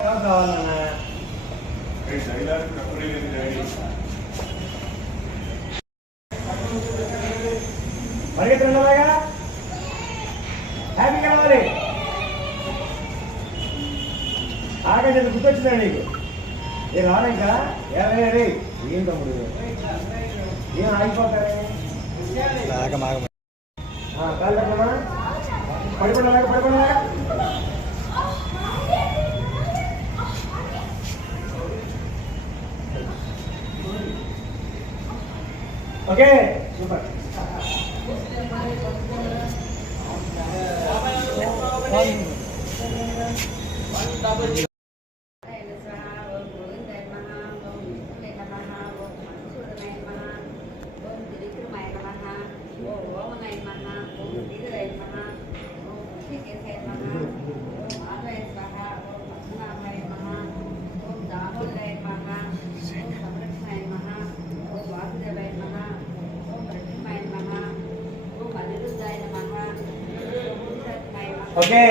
కావాలన్నా పరిగెత్తుండలాగా హ్యాపీగా రావాలి. ఆకాశం గుర్తొచ్చిందా నీకు? ఏ రారా ఇంకా రే ఏం తమ్ముడు ఏం ఆగిపోతారే కాళ్ళు పెట్టమా పడిపోయినలాగా పడిపోయినలాగా. Okay super. ఓకే